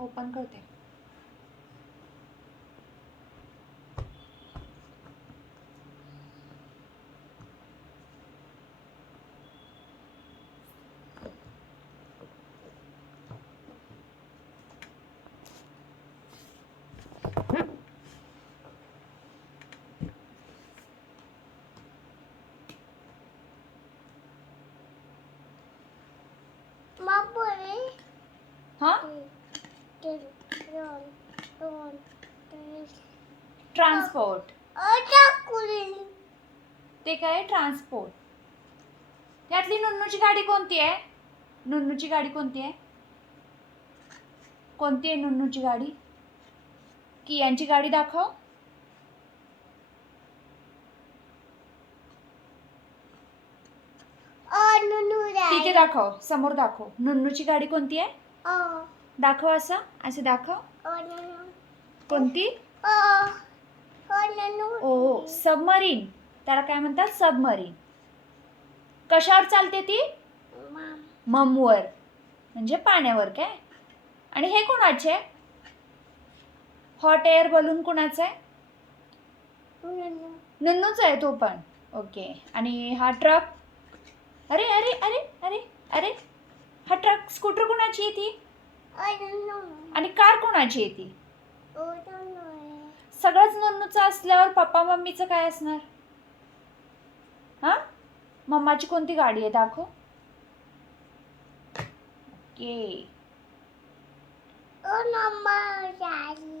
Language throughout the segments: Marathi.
ओपन करते. हां ट्रान्सपोर्ट. ते काय ट्रान्सपोर्ट. त्यातली नुन्नूची गाडी कोणती आहे? नुन्नूची गाडी कोणती आहे? कोणती आहे नुन्नूची गाडी? कियांची गाडी दाखव. तिथे दाखव, समोर दाखव. नुन्नूची गाडी कोणती आहे? दाखव. असं दाखव. कोणती? ओ सबमरीन. त्याला काय म्हणतात? सबमरीन. कशावर चालते ती? ममवर, म्हणजे पाण्यावर. काय? आणि हे कोणाचे? हॉट एअर बलून कोणाचा आहे? नुन्नूचा आहे तो पण. ओके. आणि हा ट्रक? अरे अरे अरे अरे अरे हा ट्रक स्कूटर कोणाची आहे ती? आणि कार कोणाची आहे ती? सगळंच नुन्नूचं असल्यावर पप्पा मम्मीचं काय असणार? हा मम्माची कोणती गाडी आहे? दाखव. ओके.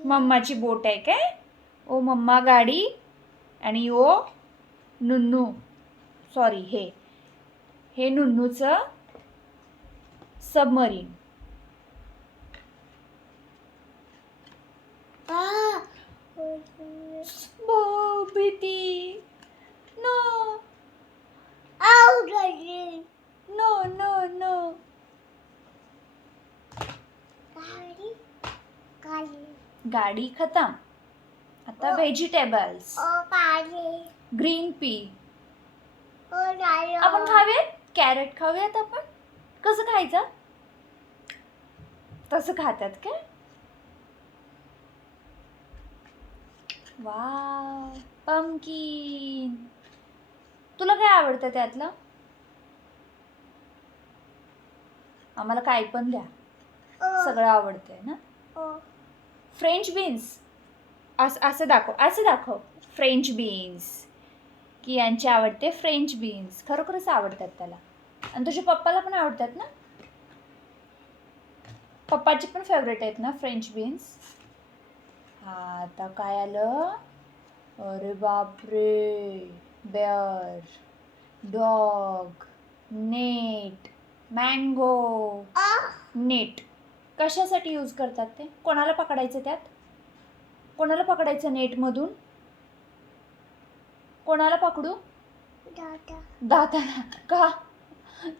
मम्माची बोट आहे काय? ओ मम्मा गाडी. आणि ओ नुन्नू. सॉरी, हे नुन्नूचं सबमरीन. भीती. No no no no. गाडी खतम. आता व्हेजिटेबल्स. Green pea. आपण खाऊयात. कॅरेट खाऊयात आपण. कसं खायचं? तसं खातात काय? वाव. पंपकिन. तुला काय आवडतं त्यातलं? आम्हाला काय पण द्या, सगळं आवडतंय ना. French beans. असं दाखव. French beans. की यांचे आवडते फ्रेंच बीन्स. खरोखरच आवडतात त्याला. आणि तुझ्या पप्पाला पण आवडतात ना? पप्पाचे पण फेवरेट आहेत ना फ्रेंच बीन्स? हा आता काय आलं? अरे बापरे. Bear, dog, net, mango. Net कशासाठी यूज करतात ते? कोणाला पकडायचं त्यात? कोणाला पकडायचं नेटमधून? कोणाला पकडू? दादाला. का?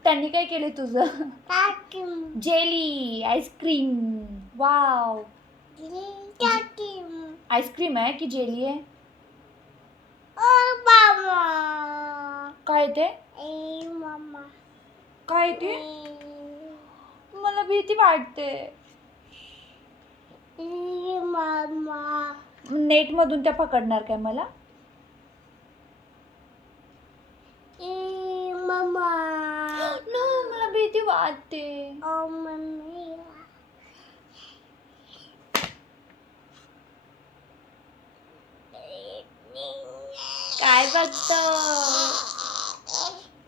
त्यांनी काय केले तुझं? Jelly, ice cream. वाव. आईस्क्रीम आहे की जेली आहे? काय ते? काय ते? मला भीती वाटते. नेट मधून त्या पकडणार काय मला? नो, मला भीती वाटते.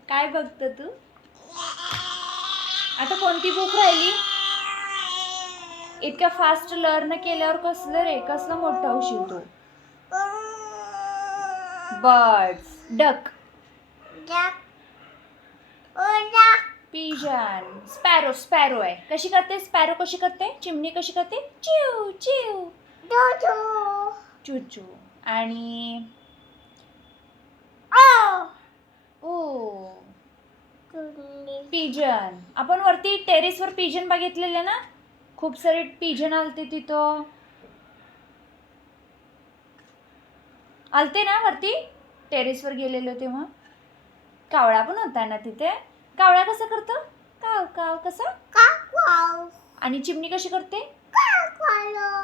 काय बघत तू? आता कोणती बुक राहिली? इतक्या फास्ट लर्न केल्यावर कसलं मोठं होशील तू. बर्ड्स. डक. पिजन. स्पॅरो आहे. कशी करते स्पॅरो? कशी करते? चिमणी कशी करते? चिव चिव. चूचू. आणि ओ पिजन. आपण वरती टेरेसवर पिजन बघितलेले ना? खूप सारे पिजन आलते तिथं. आलते ना वरती टेरेसवर गेलेलो तेव्हा? कावळा पण होता ना तिथे? कावळा कसं करतो? काव काव. कसं? आणि चिमणी कशी करते?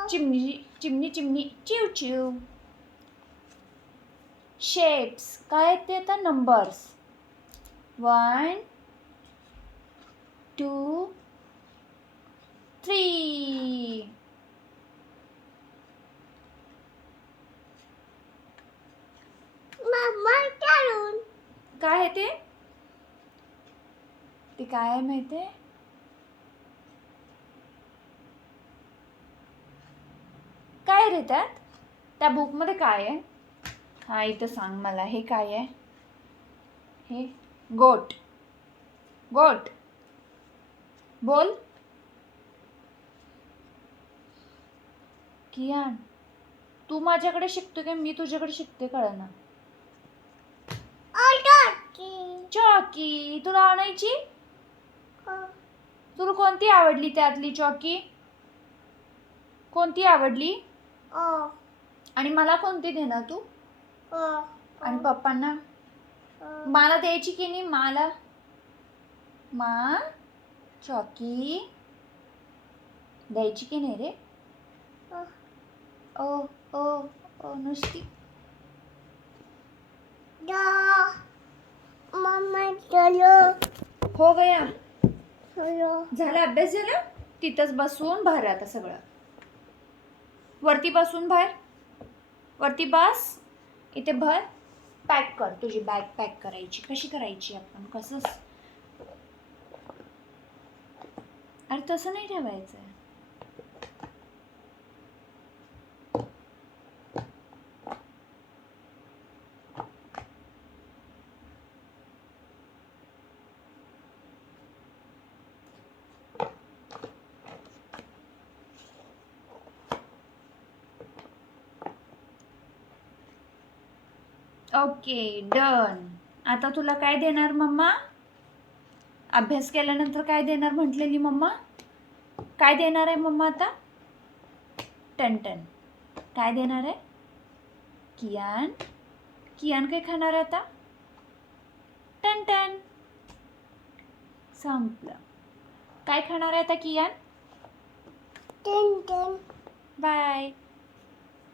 चिमणी चिमणी चिमणी चिव चिव. शेप्स काय आहेत ते आता? नंबर्स. 1 2 3. काय आहे ते? ते काय आहे माहिती आहे? काय रे त्यात? त्या बुकमध्ये काय आहे? हा इथं सांग मला, हे काय आहे? हे गोट. गोट बोल. कियान तू माझ्याकडे शिकतो का मी तुझ्याकडे शिकते कळना. चॉकी तुला आणायची? तुला कोणती आवडली त्यातली चॉकी? कोणती आवडली? आणि मला कोणती देणार तू? आणि पप्पांना? मला द्यायची की नाही? मा चॉकी द्यायची की नाही रे? ओ ओ ओ नुसती. हो गया. झाला अभ्यास झाला? तिथंच बसून भर आता सगळं. वरती बसून भर. वरती बस. इथे भर. पॅक कर. तुझी बॅग पॅक करायची. कशी करायची आपण? कसं? अरे तसं नाही ठेवायचं. Okay done. आता तुला काय देणार मम्मा? अभ्यास केल्यानंतर काय देणार म्हटलेली मम्मा? काय देणार आहे मम्मा आता? टन काय देणार आहे? कियान कियान काय खाणार आहे आता? टन संपलं. काय खाणार आहे आता कियान? बाय.